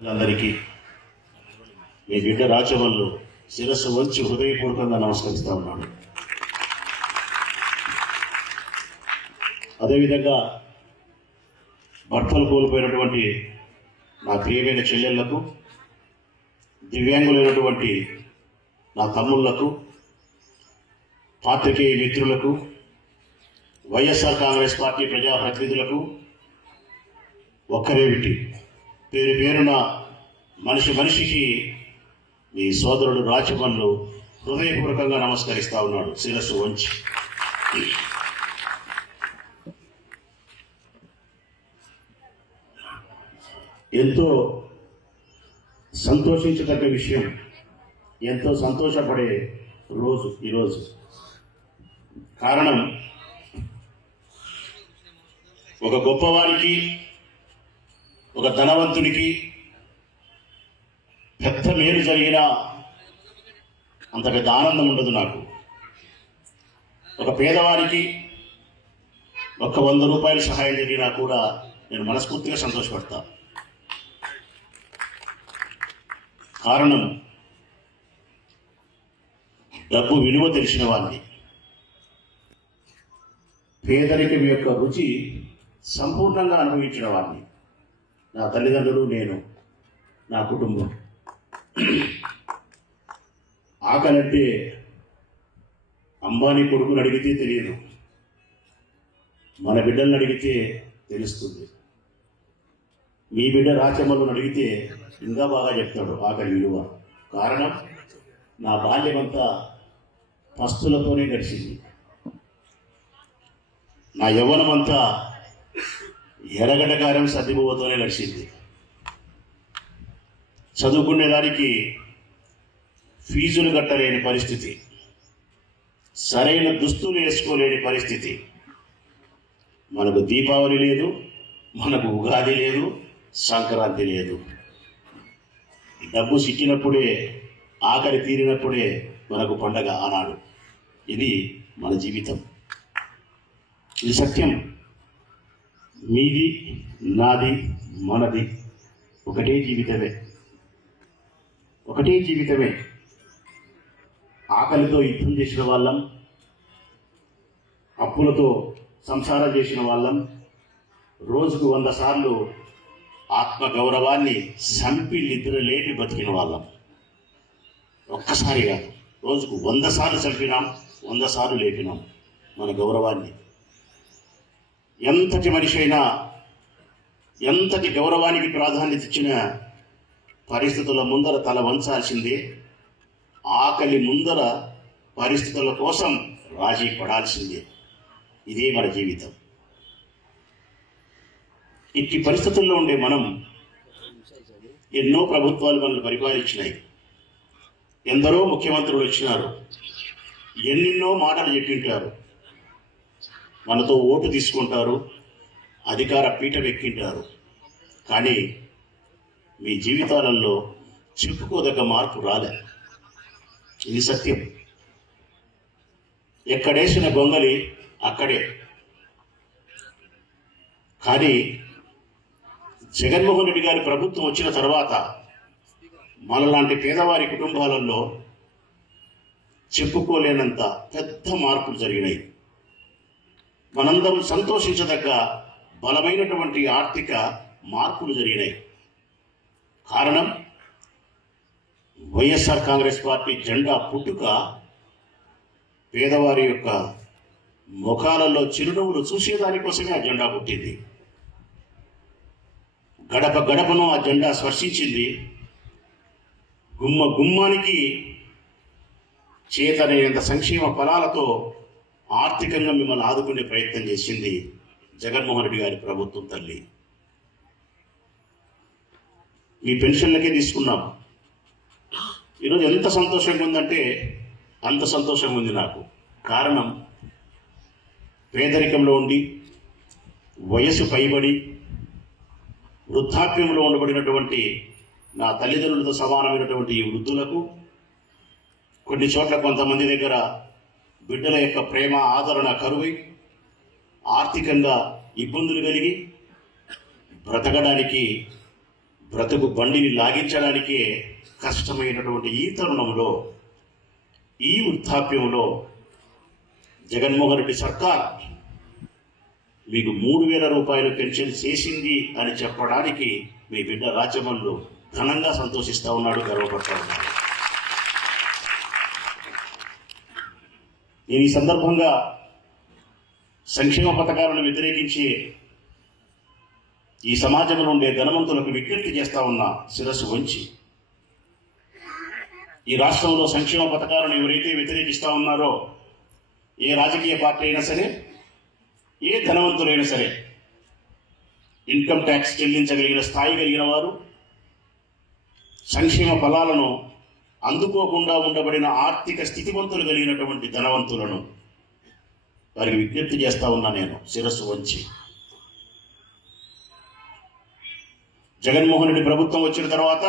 అందరికీ మీ బిడ్డ రాచవల్లు శిరస్సు వంచి హృదయపూర్వకంగా నమస్కరిస్తా ఉన్నాను. అదేవిధంగా భర్తలు కోల్పోయినటువంటి నా ప్రియమైన చెల్లెళ్ళకు దివ్యాంగులైనటువంటి నా తమ్ముళ్ళకు పాత్రికేయ మిత్రులకు వైఎస్ఆర్ కాంగ్రెస్ పార్టీ ప్రజాప్రతినిధులకు ఒక్కరేమిటి పేరు పేరున మనిషి మనిషికి మీ సోదరుడు రాచమల్లు హృదయపూర్వకంగా నమస్కరిస్తా ఉన్నాడు. శిరస్సు వంచి. ఎంతో సంతోషించదగ్గ విషయం ఎంతో సంతోషపడే రోజు ఈరోజు. కారణం ఒక గొప్పవారికి ఒక ధనవంతునికి పెద్ద మేలు జరిగినా అంత పెద్ద ఆనందం ఉండదు నాకు. ఒక పేదవారికి ఒక్క వంద రూపాయలు సహాయం జరిగినా కూడా నేను మనస్ఫూర్తిగా సంతోషపడతా. కారణం డబ్బు విలువ తెలిసిన వారిని పేదరికం యొక్క రుచి సంపూర్ణంగా అనుభవించిన వారిని నా తల్లిదండ్రులు నేను నా కుటుంబం. ఆకలంటే అంబానీ కొడుకుని అడిగితే తెలియదు. మన బిడ్డల్ని అడిగితే తెలుస్తుంది. మీ బిడ్డ రాచమ్మలను అడిగితే ఇంకా బాగా చెప్తాడు ఆకలి విలువ. కారణం నా బాల్యమంతా పస్తులతోనే గడిచింది. నా యవ్వనమంతా ఎరగడకారం సర్దిపోతూనే చదువుకునే దానికి ఫీజులు కట్టలేని పరిస్థితి. సరైన దుస్తులు వేసుకోలేని పరిస్థితి. మనకు దీపావళి లేదు మనకు ఉగాది లేదు సంక్రాంతి లేదు. డబ్బు సిక్కినప్పుడే ఆకలి తీరినప్పుడే మనకు పండగ ఆనాడు. ఇది మన జీవితం. ఇది సత్యం. మీది నాది మనది ఒకటే జీవితమే. ఒకటే జీవితమే. ఆకలితో యుద్ధం చేసిన వాళ్ళం అప్పులతో సంసారం చేసిన వాళ్ళం రోజుకు వంద సార్లు ఆత్మ గౌరవాన్ని సంపి నిద్ర లేపి బతికిన వాళ్ళం. ఒక్కసారి కాదు రోజుకు వంద సార్లు చంపినాం వంద సార్లు లేపినాం మన గౌరవాన్ని. ఎంతటి మనిషి అయినా ఎంతటి గౌరవానికి ప్రాధాన్యత ఇచ్చిన పరిస్థితుల ముందర తల వంచాల్సిందే. ఆకలి ముందర పరిస్థితుల కోసం రాజీ పడాల్సిందే. ఇదే మన జీవితం. ఇట్టి పరిస్థితుల్లో ఉండే మనం ఎన్నో ప్రభుత్వాలు మనల్ని పరిపాలించినాయి. ఎందరో ముఖ్యమంత్రులు వచ్చినారు. ఎన్నెన్నో మాటలు చెప్పింటారు మనతో ఓటు తీసుకుంటారు అధికార పీఠం ఎక్కింటారు. కానీ మీ జీవితాలలో చెప్పుకోదగ్గ మార్పు రాలే. ఇది సత్యం. ఎక్కడేసిన గొంగలి అక్కడే. కానీ జగన్మోహన్ రెడ్డి గారి ప్రభుత్వం వచ్చిన తర్వాత మనలాంటి పేదవారి కుటుంబాలలో చెప్పుకోలేనంత పెద్ద మార్పులు జరిగినాయి. మనందరం సంతోషించదగ్గ బలమైనటువంటి ఆర్థిక మార్పులు జరిగినాయి. కారణం వైఎస్ఆర్ కాంగ్రెస్ పార్టీ జెండా పుట్టుక పేదవారి యొక్క ముఖాలలో చిరునవ్వులు చూసేదానికోసమే ఆ జెండా పుట్టింది. గడప గడపను ఆ జెండా స్పర్శించింది. గుమ్మ గుమ్మానికి చేతనైనంత సంక్షేమ ఫలాలతో ఆర్థికంగా మిమ్మల్ని ఆదుకునే ప్రయత్నం చేసింది జగన్మోహన్ రెడ్డి గారి ప్రభుత్వం తల్లి. మీ పెన్షన్లకే తీసుకున్నాం. ఈరోజు ఎంత సంతోషంగా ఉందంటే అంత సంతోషంగా ఉంది నాకు. కారణం పేదరికంలో ఉండి వయసు పైబడి వృద్ధాప్యంలో ఉండబడినటువంటి నా తల్లిదండ్రులతో సమానమైనటువంటి ఈ వృద్ధులకు కొన్ని చోట్ల కొంతమంది దగ్గర బిడ్డల యొక్క ప్రేమ ఆదరణ కరువై ఆర్థికంగా ఇబ్బందులు కలిగి బ్రతకడానికి బ్రతుకు బండిని లాగించడానికే కష్టమైనటువంటి ఈ తరుణంలో ఈ వృద్ధాప్యంలో జగన్మోహన్ రెడ్డి సర్కార్ మీకు మూడు వేల రూపాయలు పెన్షన్ చేసింది అని చెప్పడానికి మీ బిడ్డ రాజమల్లు ఘనంగా సంతోషిస్తా ఉన్నాడు గర్వపడతా ఉన్నాడు. నేను ఈ సందర్భంగా సంక్షేమ పథకాలను వ్యతిరేకించి ఈ సమాజంలో ఉండే ధనవంతులకు విజ్ఞప్తి చేస్తా ఉన్న శిరస్సు వంచి ఈ రాష్ట్రంలో సంక్షేమ పథకాలను ఎవరైతే వ్యతిరేకిస్తూ ఉన్నారో ఏ రాజకీయ పార్టీ అయినా సరే ఏ ధనవంతులైనా సరే ఇన్కమ్ ట్యాక్స్ చెల్లించగలిగిన స్థాయి కలిగిన వారు సంక్షేమ ఫలాలను అందుకోకుండా ఉండబడిన ఆర్థిక స్థితివంతులు కలిగినటువంటి ధనవంతులను వారికి విజ్ఞప్తి చేస్తా ఉన్నా నేను. శిరస్సు వంచి. జగన్మోహన్ రెడ్డి ప్రభుత్వం వచ్చిన తర్వాత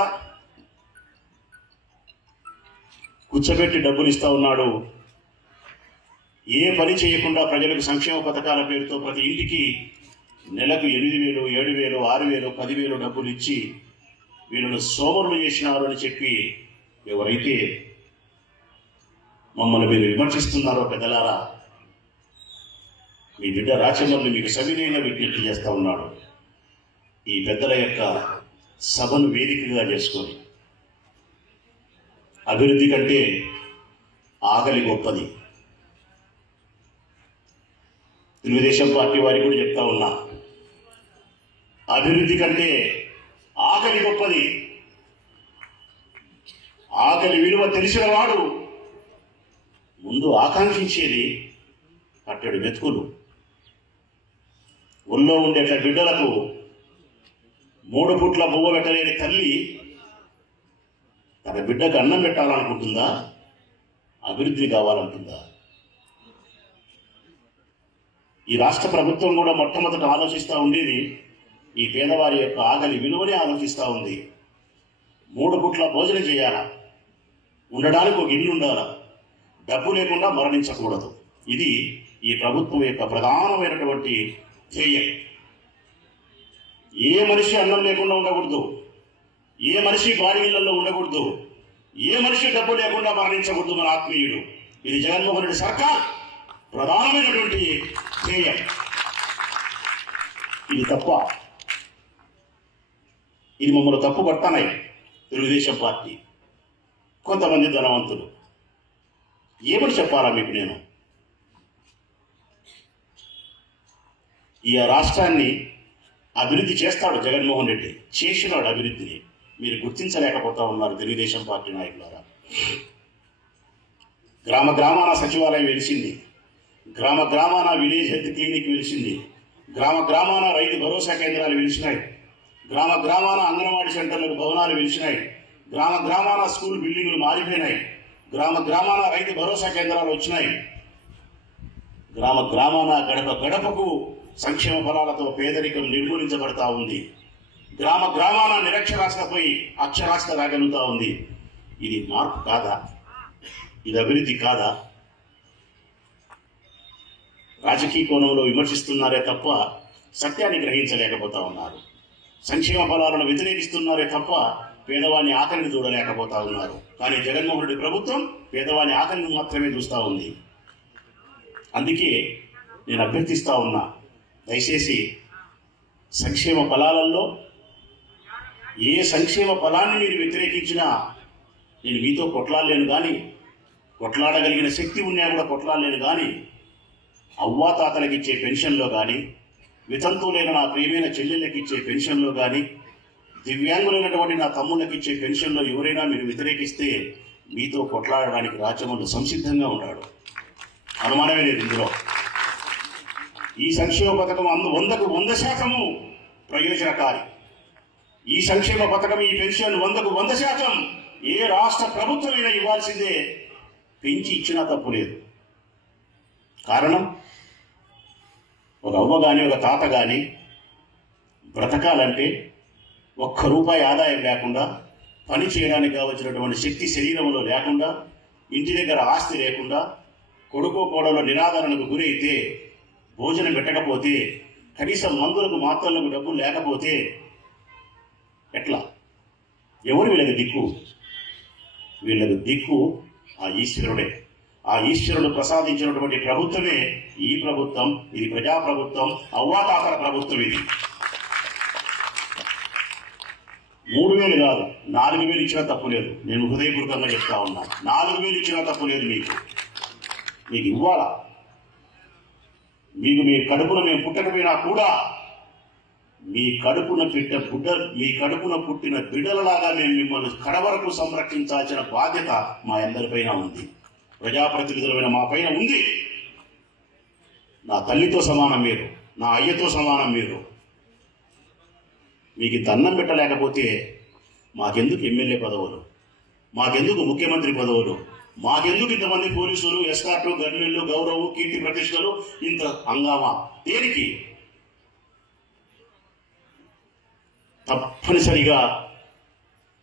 కూర్చోబెట్టి డబ్బులు ఇస్తా ఉన్నాడు. ఏ పని చేయకుండా ప్రజలకు సంక్షేమ పథకాల పేరుతో ప్రతి ఇంటికి నెలకు ఎనిమిది వేలు ఏడు వేలు ఆరు వేలు పదివేలు డబ్బులు ఇచ్చి వీళ్ళను సోమరులు చేసినారు అని చెప్పి ఎవరైతే మమ్మల్ని మీరు విమర్శిస్తున్నారో పెద్దలారా మీ బిడ్డ రాచమల్ని మీకు సవినైన విజ్ఞప్తి చేస్తూ ఉన్నాడు. ఈ పెద్దల యొక్క సభను వేదికగా చేసుకొని అభివృద్ధి కంటే ఆకలి గొప్పది. తెలుగుదేశం పార్టీ వారికి కూడా చెప్తా ఉన్నా అభివృద్ధి కంటే ఆకలి గొప్పది. ఆకలి విలువ తెలిసిన వాడు ముందు ఆకాంక్షించేది అట్టడి మెతుకులు. ఒళ్ళో ఉండేట బిడ్డలకు మూడు పుట్ల బువ్వ పెట్టలేని తల్లి తన బిడ్డకు అన్నం పెట్టాలనుకుంటుందా? అభివృద్ధి కావాలంటుందా? ఈ రాష్ట్ర ప్రభుత్వం కూడా మొట్టమొదట ఆలోచిస్తూ ఉండేది ఈ పేదవారి యొక్క ఆకలి విలువనే ఆలోచిస్తూ ఉంది. మూడు పుట్ల భోజనం చేయాలా? ఉండడానికి ఒక ఇల్లు ఉండాలి? డబ్బు లేకుండా మరణించకూడదు. ఇది ఈ ప్రభుత్వం యొక్క ప్రధానమైనటువంటి ధ్యేయం. ఏ మనిషి అన్నం లేకుండా ఉండకూడదు. ఏ మనిషి బాడిగిళ్ళలో ఉండకూడదు. ఏ మనిషి డబ్బు లేకుండా మరణించకూడదు మన ఆత్మీయుడు. ఇది జగన్మోహన్ రెడ్డి సర్కార్ ప్రధానమైనటువంటి ధ్యేయం. ఇది తప్ప ఇది మమ్మల్ని తప్పు పట్టనాయి తెలుగుదేశం పార్టీ. కొంతమంది ధనవంతులు. ఏమని చెప్పాలా మీకు నేను? ఈ రాష్ట్రాన్ని అభివృద్ధి చేస్తాడు జగన్మోహన్ రెడ్డి. చేసినాడు అభివృద్ధిని. మీరు గుర్తించలేకపోతా ఉన్నారు తెలుగుదేశం పార్టీ నాయకులారా. గ్రామ గ్రామాన సచివాలయం వెలిసింది. గ్రామ గ్రామాన విలేజ్ హెల్త్ క్లినిక్ వెలిసింది. గ్రామ గ్రామాన రైతు భరోసా కేంద్రాలు వెలిసినాయి. గ్రామ గ్రామాన అంగన్వాడీ సెంటర్లకు భవనాలు వెలిసినాయి. గ్రామ గ్రామాన స్కూల్ బిల్డింగులు మారిపోయినాయి. గ్రామ గ్రామాన రైతు భరోసా కేంద్రాలు వచ్చినాయి. గ్రామ గ్రామాన గడప గడపకు సంక్షేమ ఫలాలతో పేదరికం నిర్మూలించబడతా ఉంది. గ్రామ గ్రామాన నిరక్షరాస్యతపై అక్షరాస్యత రాగలుగుతా ఉంది. ఇది మార్పు కాదా? ఇది అభివృద్ధి కాదా? రాజకీయ కోణంలో విమర్శిస్తున్నారే తప్ప సత్యాన్ని గ్రహించలేకపోతా ఉన్నారు. సంక్షేమ ఫలాలను వ్యతిరేకిస్తున్నారే తప్ప పేదవాని ఆకలిని చూడలేకపోతా ఉన్నారు. కానీ జగన్మోహన్ రెడ్డి ప్రభుత్వం పేదవాని ఆకలిని మాత్రమే చూస్తూ ఉంది. అందుకే నేను అభ్యర్థిస్తూ ఉన్నా దయచేసి సంక్షేమ ఫలాలలో ఏ సంక్షేమ ఫలాన్ని మీరు వ్యతిరేకించినా నేను మీతో కొట్లాడలేను కానీ కొట్లాడగలిగిన శక్తి ఉన్నా కూడా కొట్లాడలేను కానీ అవ్వాతాతలకు ఇచ్చే పెన్షన్లో కానీ వితంతువులైన నా ప్రియమైన చెల్లెళ్ళకి ఇచ్చే పెన్షన్లో కానీ దివ్యాంగులైనటువంటి నా తమ్ముళ్ళకి ఇచ్చే పెన్షన్లో ఎవరైనా మీరు వ్యతిరేకిస్తే మీతో కొట్లాడడానికి రాజ్యమంలో సంసిద్ధంగా ఉన్నాడు. అనుమానమే లేదు ఇందులో. ఈ సంక్షేమ పథకం అందు వందకు వంద శాతము ప్రయోజనకారి. ఈ సంక్షేమ పథకం ఈ పెన్షన్ వందకు వంద శాతం ఏ రాష్ట్ర ప్రభుత్వమైనా ఇవ్వాల్సిందే. పెంచి ఇచ్చినా తప్పు లేదు. కారణం? ఒక అవ్వ కానీ ఒక తాత కానీ బ్రతకాలంటే ఒక్క రూపాయి ఆదాయం లేకుండా పని చేయడానికి కావలసినటువంటి శక్తి శరీరంలో లేకుండా ఇంటి దగ్గర ఆస్తి లేకుండా కొడుకు కోడలో నిరాదరణకు గురైతే భోజనం పెట్టకపోతే కనీసం మందులకు మాత్రలకు డబ్బులు లేకపోతే ఎట్లా? ఎవరు వీళ్ళకి దిక్కు? వీళ్ళకి దిక్కు ఆ ఈశ్వరుడే. ఆ ఈశ్వరుడు ప్రసాదించినటువంటి ప్రభుత్వమే ఈ ప్రభుత్వం ఇది ప్రజా ప్రభుత్వం ప్రభుత్వం ఇది. మూడు వేలు కాదు నాలుగు వేలు ఇచ్చినా తప్పు లేదు. నేను హృదయపూర్వకంగా చెప్తా ఉన్నా. నాలుగు వేలు ఇచ్చినా తప్పు లేదు మీకు. మీకు ఇవ్వాలా? మీకు మీ కడుపున మేము పుట్టకపోయినా కూడా మీ కడుపున బిడ్డ బుడ్డ మీ కడుపున పుట్టిన బిడ్డలలాగా మేము మిమ్మల్ని కడవరకు సంరక్షించాల్సిన బాధ్యత మా అందరిపైన ఉంది. ప్రజాప్రతినిధులమైన మా పైన ఉంది. నా తల్లితో సమానం మీరు నా అయ్యతో సమానం మీరు. మీకు దండం పెట్టలేకపోతే మాకెందుకు ఎమ్మెల్యే పదవులు? మాకెందుకు ముఖ్యమంత్రి పదవులు? మాకెందుకు ఇంతమంది పోలీసులు ఎస్కార్టు గన్మెన్లు గౌరవం కీర్తి ప్రతిష్టలు ఇంత హంగామా? దేనికి? తప్పనిసరిగా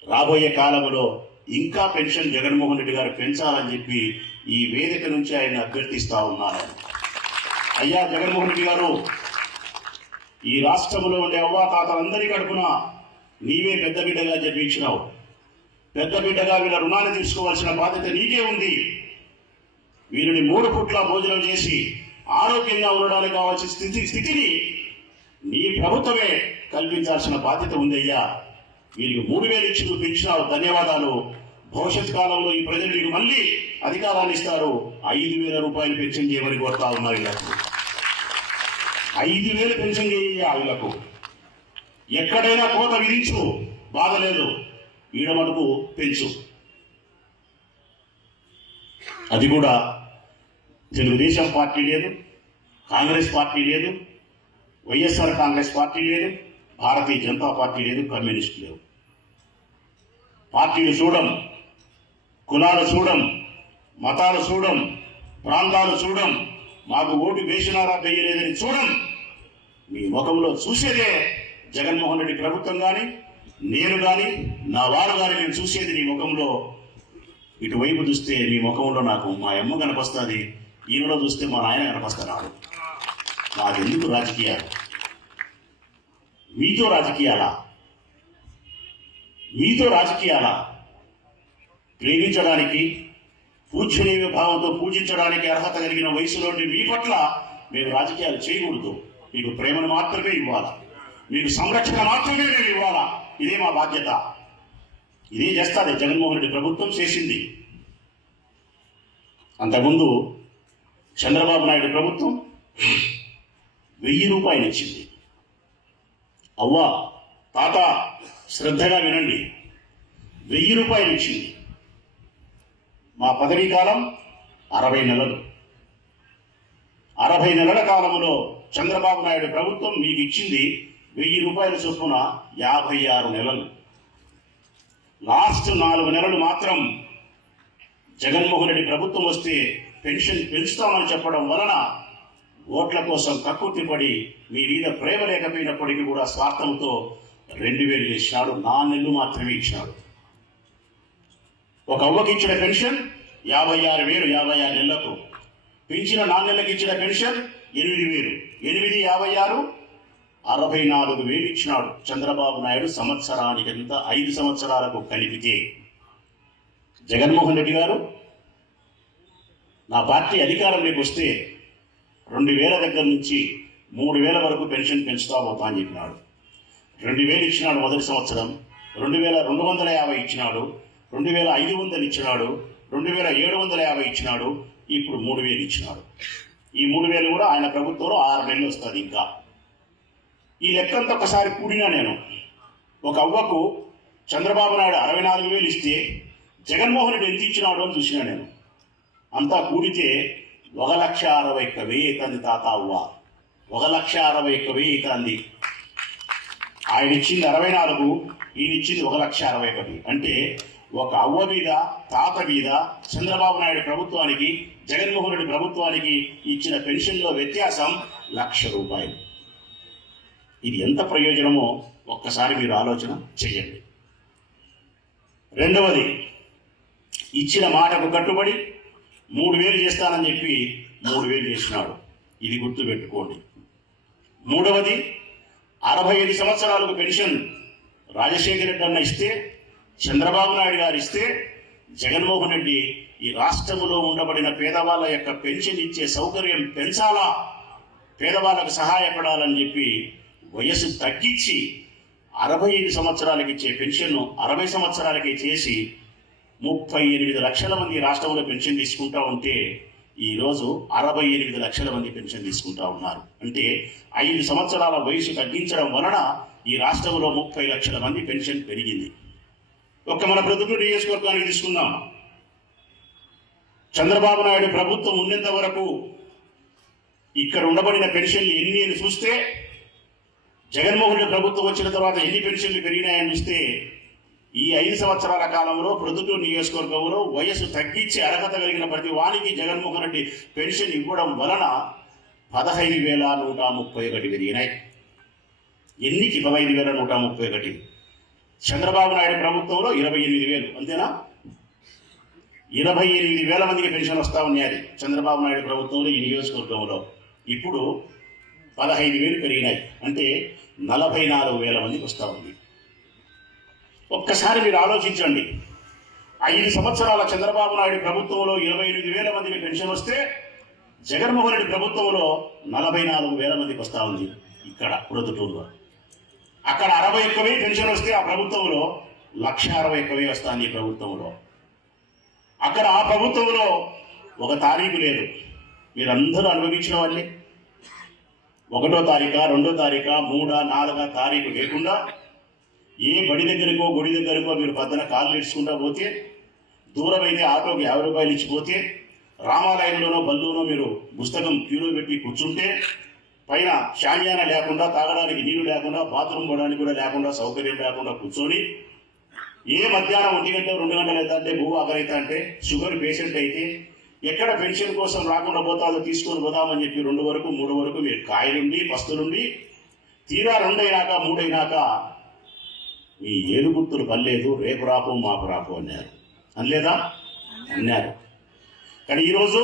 రాబోయే కాలంలో ఇంకా పెన్షన్ జగన్మోహన్ రెడ్డి గారు పెంచాలని చెప్పి ఈ వేదిక నుంచి ఆయన అభ్యర్థిస్తా ఉన్నారు. అయ్యా జగన్మోహన్ రెడ్డి గారు ఈ రాష్ట్రంలో ఉండే అవ్వాతాతలందరి కడుపున నీవే పెద్ద బిడ్డగా జన్మించినావు. పెద్ద బిడ్డగా వీళ్ళ రుణాన్ని తీసుకోవాల్సిన బాధ్యత నీకే ఉంది. వీరిని మూడు పుట్ల భోజనం చేసి ఆరోగ్యంగా ఉండడానికి కావాల్సిన స్థితి స్థితిని నీ ప్రభుత్వమే కల్పించాల్సిన బాధ్యత ఉంది అయ్యా వీరికి మూడు వేలు ఇచ్చి పెంచినావు. ధన్యవాదాలు. భవిష్యత్ కాలంలో ఈ ప్రజలు మళ్ళీ అధికారాన్ని ఇస్తారు. ఐదు వేల రూపాయలు పెన్షన్ చేయమని కోరుతా ఉన్నారు ఇలా ఐదు వేలు పెన్షన్ చేయాలి వీళ్ళకు ఎక్కడైనా కోత విధించు బాధ లేదు. ఈడ మటుకు పెంచు. అది కూడా తెలుగుదేశం పార్టీ లేదు కాంగ్రెస్ పార్టీ లేదు వైఎస్ఆర్ కాంగ్రెస్ పార్టీ లేదు భారతీయ జనతా పార్టీ లేదు కమ్యూనిస్ట్ లేవు. పార్టీలు చూడం కులాలు చూడం మతాలు చూడం ప్రాంతాలు చూడం మాకు ఓటు వేసినారా వేయలేదని చూడం. మీ ముఖంలో చూసేదే జగన్మోహన్ రెడ్డి ప్రభుత్వం కానీ నేను కానీ నా వారు కానీ నేను చూసేది నీ ముఖంలో. ఇటువైపు చూస్తే నీ ముఖంలో నాకు మా అమ్మ కనపస్తుంది ఈయనలో చూస్తే మా నాయన కనపస్తున్నాడు నాకెందుకు రాజకీయాలు? మీతో రాజకీయాలా? మీతో రాజకీయాలా? ప్రేమించడానికి పూజనీయ భావంతో పూజించడానికి అర్హత కలిగిన వయసులోని మీ పట్ల మీరు రాజకీయాలు చేయకూడదు. మీకు ప్రేమను మాత్రమే ఇవ్వాలా. మీకు సంరక్షణ మాత్రమే మేము ఇవ్వాలా? ఇదే మా బాధ్యత. ఇదే చేస్తుంది జగన్మోహన్ రెడ్డి ప్రభుత్వం చేసింది. అంతకుముందు చంద్రబాబు నాయుడు ప్రభుత్వం వెయ్యి రూపాయలు ఇచ్చింది. అవ్వా తాత శ్రద్ధగా వినండి. వెయ్యి రూపాయలు ఇచ్చింది. మా పదవీ కాలం అరవై నెలలు. అరవై నెలల కాలంలో చంద్రబాబు నాయుడు ప్రభుత్వం మీకు ఇచ్చింది వెయ్యి రూపాయల చొప్పున యాభై ఆరు నెలలు. లాస్ట్ నాలుగు నెలలు మాత్రం జగన్మోహన్ రెడ్డి ప్రభుత్వం వస్తే పెన్షన్ పెంచుతామని చెప్పడం వలన ఓట్ల కోసం కక్కుర్తిపడి మీ మీద ప్రేమ లేకపోయినప్పటికీ కూడా స్వార్థంతో రెండు వేలు చేసినాడు నా నెలలు మాత్రమే ఇచ్చినాడు ఒక అవ్వకి ఇచ్చిన పెన్షన్ యాభై ఆరు వేలు యాభై ఆరు నెలలకు. పెంచిన నాన్నెళ్ళకి ఇచ్చిన పెన్షన్ ఎనిమిది వేలు. ఎనిమిది యాభై ఆరు అరవై నాలుగు వేలు ఇచ్చినాడు చంద్రబాబు నాయుడు సంవత్సరానికి ఎంత? ఐదు సంవత్సరాలకు కలిపితే. జగన్మోహన్ రెడ్డి గారు నా పార్టీ అధికారంలోకి వస్తే రెండు వేల దగ్గర నుంచి మూడు వేల వరకు పెన్షన్ పెంచుతా పోతా అని చెప్పినాడు. రెండు వేలు ఇచ్చినాడు మొదటి సంవత్సరం రెండు వేల రెండు వందల యాభై ఇచ్చినాడు. రెండు వేల ఐదు వందలు ఇచ్చినాడు. రెండు వేల ఏడు వందల యాభై ఇచ్చినాడు. ఇప్పుడు మూడు వేలు ఇచ్చినాడు. ఈ మూడు వేలు కూడా ఆయన ప్రభుత్వంలో ఆరు నెలలు వస్తుంది ఇంకా. ఈ లెక్కంతా ఒకసారి కూడినా నేను. ఒక అవ్వకు చంద్రబాబు నాయుడు అరవై నాలుగు వేలు ఇస్తే జగన్మోహన్ రెడ్డి ఎంత ఇచ్చినాడు అని చూసినా నేను. అంతా కూడితే ఒక లక్ష అరవై ఒక్క వెయ్యి అవుతుంది తాత అవ్వ. ఒక లక్ష అరవై ఒక్క వెయ్యి అవుతుంది ఆయన ఇచ్చింది అరవై నాలుగు ఈయన ఇచ్చింది ఒక లక్ష అరవై ఒకటి. అంటే ఒక అవ్వ మీద తాత మీద చంద్రబాబు నాయుడు ప్రభుత్వానికి జగన్మోహన్ రెడ్డి ప్రభుత్వానికి ఇచ్చిన పెన్షన్లో వ్యత్యాసం లక్ష రూపాయలు. ఇది ఎంత ప్రయోజనమో ఒక్కసారి మీరు ఆలోచన చేయండి రెండవది ఇచ్చిన మాటకు కట్టుబడి మూడు వేలు చేస్తానని చెప్పి మూడు వేలు చేసినాడు. ఇది గుర్తుపెట్టుకోండి. మూడవది అరవై ఐదు సంవత్సరాలకు పెన్షన్ రాజశేఖర రెడ్డి అన్న ఇస్తే చంద్రబాబు నాయుడు గారు ఇస్తే జగన్మోహన్ రెడ్డి ఈ రాష్ట్రంలో ఉండబడిన పేదవాళ్ళ యొక్క పెన్షన్ ఇచ్చే సౌకర్యం పెంచాలా? పేదవాళ్ళకు సహాయపడాలని చెప్పి వయసు తగ్గించి అరవై ఐదు సంవత్సరాలకి ఇచ్చే పెన్షన్ను అరవై సంవత్సరాలకి చేసి ముప్పై ఎనిమిది లక్షల మంది రాష్ట్రంలో పెన్షన్ తీసుకుంటా ఉంటే ఈరోజు అరవై ఎనిమిది లక్షల మంది పెన్షన్ తీసుకుంటా ఉన్నారు. అంటే ఐదు సంవత్సరాల వయసు తగ్గించడం వలన ఈ రాష్ట్రంలో ముప్పై లక్షల మంది పెన్షన్ పెరిగింది. ఒక్క మన ప్రొద్దుటూరు నియోజకవర్గానికి తీసుకుందాం. చంద్రబాబు నాయుడు ప్రభుత్వం ఉన్నంత వరకు ఇక్కడ ఉండబడిన పెన్షన్లు ఎన్ని అని చూస్తే జగన్మోహన్ రెడ్డి ప్రభుత్వం వచ్చిన తర్వాత ఎన్ని పెన్షన్లు పెరిగినాయని చూస్తే ఈ ఐదు సంవత్సరాల కాలంలో ప్రొద్దుటూరు నియోజకవర్గంలో వయసు తగ్గించి అర్హత కలిగిన ప్రతి వానికి జగన్మోహన్ రెడ్డి పెన్షన్ ఇవ్వడం వలన పదహైదు వేల నూట ముప్పై ఒకటి పెరిగినాయి. ఎన్నికి పదహైదు వేల నూట ముప్పై ఒకటి? చంద్రబాబు నాయుడు ప్రభుత్వంలో ఇరవై ఎనిమిది వేలు అంతేనా? ఇరవై ఎనిమిది వేల మందికి పెన్షన్ వస్తా ఉన్నాయి చంద్రబాబు నాయుడు ప్రభుత్వంలో ఈ నియోజకవర్గంలో. ఇప్పుడు పదహైదు వేలు పెరిగినాయి. అంటే నలభై నాలుగు వేల మందికి వస్తూ ఉంది. ఒక్కసారి మీరు ఆలోచించండి. ఐదు సంవత్సరాల చంద్రబాబు నాయుడు ప్రభుత్వంలో ఇరవై ఎనిమిది వేల మందికి పెన్షన్ వస్తే జగన్మోహన్ రెడ్డి ప్రభుత్వంలో నలభై నాలుగు వేల మందికి వస్తూ ఉంది. ఇక్కడ ప్రొద్దుటూరులో అక్కడ అరవై ఒక్కవే పెన్షన్ వస్తే ఆ ప్రభుత్వంలో లక్ష అరవై ఒక్కవే వస్తుంది ఈ ప్రభుత్వంలో. అక్కడ ఆ ప్రభుత్వంలో ఒక తారీఖు లేదు. మీరందరూ అనుభవించిన వాళ్ళే ఒకటో తారీఖా రెండో తారీఖా మూడా నాలుగా తారీఖు లేకుండా ఏ బడి దగ్గరకో గుడి దగ్గరకో మీరు పద్దన కాళ్ళు ఇడ్చుకుంటా పోతే దూరం అయితే ఆటోకి యాభై రూపాయలు ఇచ్చిపోతే రామాలయంలోనో బల్లోనో మీరు పుస్తకం క్యూలో పెట్టి కూర్చుంటే పైన షామియాన లేకుండా తాగడానికి నీళ్ళు లేకుండా బాత్రూమ్ పోవడానికి కూడా లేకుండా సౌకర్యం లేకుండా కూర్చొని ఏ మధ్యాహ్నం ఒంటి గంట రెండు గంటలు అయితే అంటే భూ ఆకరైతే అంటే షుగర్ పేషెంట్ అయితే ఎక్కడ పెన్షన్ కోసం రాకుండా పోతాదో తీసుకొని పోదామని చెప్పి రెండు వరకు మూడు వరకు మీరు కాయలుండి పస్తులుండి తీరా రెండైనాక మూడైనాక మీ ఏడు గుర్తులు పర్లేదు రేపు రాపు మాపు రాపు అన్నారు. అనలేదా? అన్నారు. కానీ ఈరోజు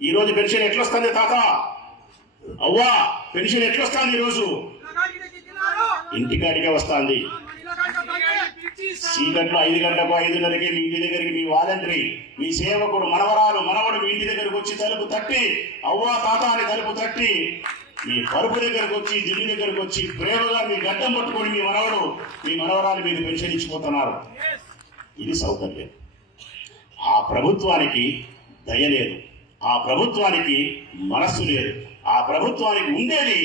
ఈరోజు పెన్షన్ ఎట్లొస్తుంది తాత? అవ్వా పెన్షన్ ఎట్లొస్తాంది ఈరోజు? ఇంటికాడికే వస్తుంది. చీకట్లో ఐదు గంటలకు ఐదున్నరకి మీ ఇంటి దగ్గరికి మీ వాలంటరీ మీ సేవకుడు మనవరాలు మనవడు మీ ఇంటి దగ్గరకు వచ్చి తలుపు తట్టి అవ్వా తాత అని తలుపు తట్టి మీ పరుపు దగ్గరకు వచ్చి దిల్లి దగ్గరకు వచ్చి ప్రేమగా మీ గడ్డం పట్టుకొని మీ మనవడు మీ మనవరాలు మీరు పెన్షన్ ఇచ్చిపోతున్నారు. ఇది సౌకర్యం. ఆ ప్రభుత్వానికి దయ లేదు. ఆ ప్రభుత్వానికి మనస్సు లేదు. ఆ ప్రభుత్వానికి ఉండేది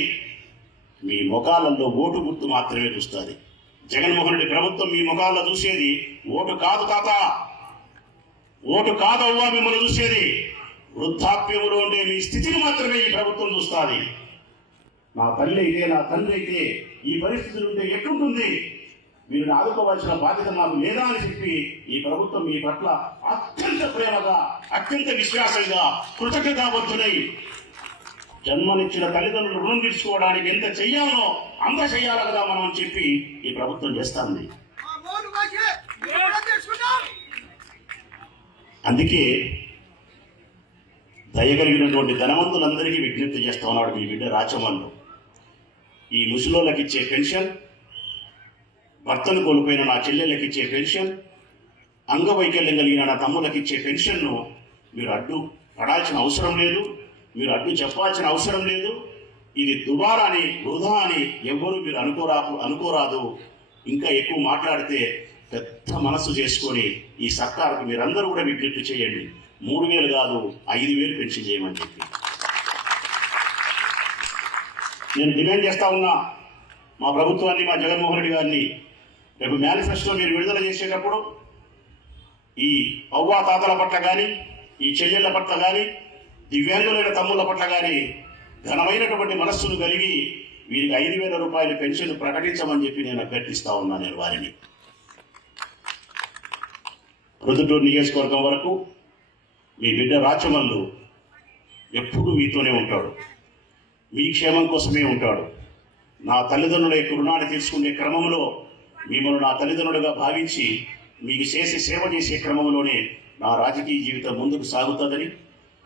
మీ ముఖాలలో ఓటు గుర్తు మాత్రమే చూస్తుంది. జగన్మోహన్ రెడ్డి ప్రభుత్వం మీ ముఖాల్లో చూసేది ఓటు కాదు తాత. ఓటు కాదవ్వా మిమ్మల్ని చూసేది. వృద్ధాప్యంలో ఉండే మీ స్థితిని మాత్రమే ఈ ప్రభుత్వం చూస్తుంది. నా తల్లి అయితే నా తండ్రి అయితే ఈ పరిస్థితులు ఉంటే ఎట్లుంటుంది? మీరు ఆదుకోవాల్సిన బాధ్యత మాకు లేదా అని చెప్పి ఈ ప్రభుత్వం మీ పట్ల అత్యంత ప్రేమగా అత్యంత విశ్వాసంగా కృతజ్ఞతాబద్ధులై జన్మనిచ్చిన తల్లిదండ్రులు రుణం తీర్చుకోవడానికి ఎంత చెయ్యాలో అంత చెయ్యాలి కదా మనం అని చెప్పి ఈ ప్రభుత్వం చేస్తుంది. అందుకే దయగలిగినటువంటి ధనవంతులందరికీ విజ్ఞప్తి చేస్తా ఉన్నాడు మీ బిడ్డ రాచమల్లు ఈ ముసలోళ్ళకి ఇచ్చే పెన్షన్ భర్తను కోల్పోయిన నా చెల్లెళ్ళకి ఇచ్చే పెన్షన్ అంగవైకల్యం కలిగిన నా తమ్ముళ్ళకి ఇచ్చే పెన్షన్ను మీరు అడ్డు పడాల్సిన అవసరం లేదు. మీరు అడ్డు చెప్పాల్సిన అవసరం లేదు. ఇది దుబారా అని వృధా అని ఎవ్వరూ మీరు అనుకోరా అనుకోరాదు. ఇంకా ఎక్కువ మాట్లాడితే పెద్ద మనస్సు చేసుకొని ఈ సర్కారుకు మీరందరూ కూడా విజ్ఞప్తి చేయండి. మూడు వేలు కాదు ఐదు వేలు పెన్షన్ చేయమని చెప్పి. నేను డిమాండ్ చేస్తా ఉన్నా మా ప్రభుత్వాన్ని మా జగన్మోహన్ రెడ్డి గారిని రేపు మేనిఫెస్టో మీరు విడుదల చేసేటప్పుడు ఈ అవ్వా తాతల పట్ల కానీ ఈ చెల్లెళ్ళ పట్ల కానీ దివ్యాంగులైన తమ్ముళ్ళ పట్ల కానీ ఘనమైనటువంటి మనస్సును కలిగి వీరికి ఐదు వేల రూపాయల పెన్షన్ ప్రకటించమని చెప్పి నేను అభ్యర్థిస్తా ఉన్నా నేను వారిని. ప్రొద్దుటూరు నియోజకవర్గం వరకు మీ బిడ్డ రాచమల్లు ఎప్పుడూ మీతోనే ఉంటాడు. మీ క్షేమం కోసమే ఉంటాడు. నా తల్లిదండ్రుల యొక్క రుణాన్ని తీసుకునే క్రమంలో మిమ్మల్ని నా తల్లిదండ్రులుగా భావించి మీకు చేసి సేవ చేసే క్రమంలోనే నా రాజకీయ జీవితం ముందుకు సాగుతుందని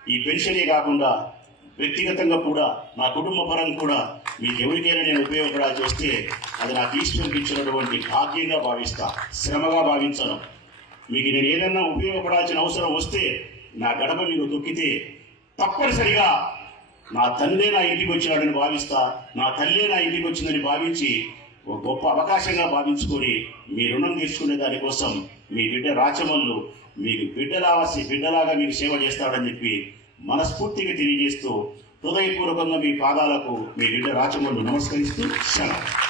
ఈ పెన్షనే కాకుండా వ్యక్తిగతంగా కూడా నా కుటుంబ పరంగా కూడా మీకు ఎవరికైనా నేను ఉపయోగపడాల్సి వస్తే అది నాకు ఈశ్వరునికి భాగ్యంగా భావిస్తా. శ్రమగా భావించను. మీకు నేను ఏదైనా ఉపయోగపడాల్సిన అవసరం వస్తే నా గడప మీరు దొక్కితే తప్పనిసరిగా నా తల్లే నా ఇంటికి వచ్చినాడని భావిస్తా. నా తల్లే నా ఇంటికి వచ్చిందని భావించి ఒక గొప్ప అవకాశంగా భావించుకొని మీ రుణం తీర్చుకునే దానికోసం మీ బిడ్డ రాచమల్లు మీకు బిడ్డలావసి బిడ్డలాగా మీకు సేవ చేస్తాడని చెప్పి మనస్ఫూర్తిగా తెలియజేస్తూ హృదయపూర్వకంగా మీ పాదాలకు మీ బిడ్డ రాచమల్లు నమస్కరిస్తూ సెలవు.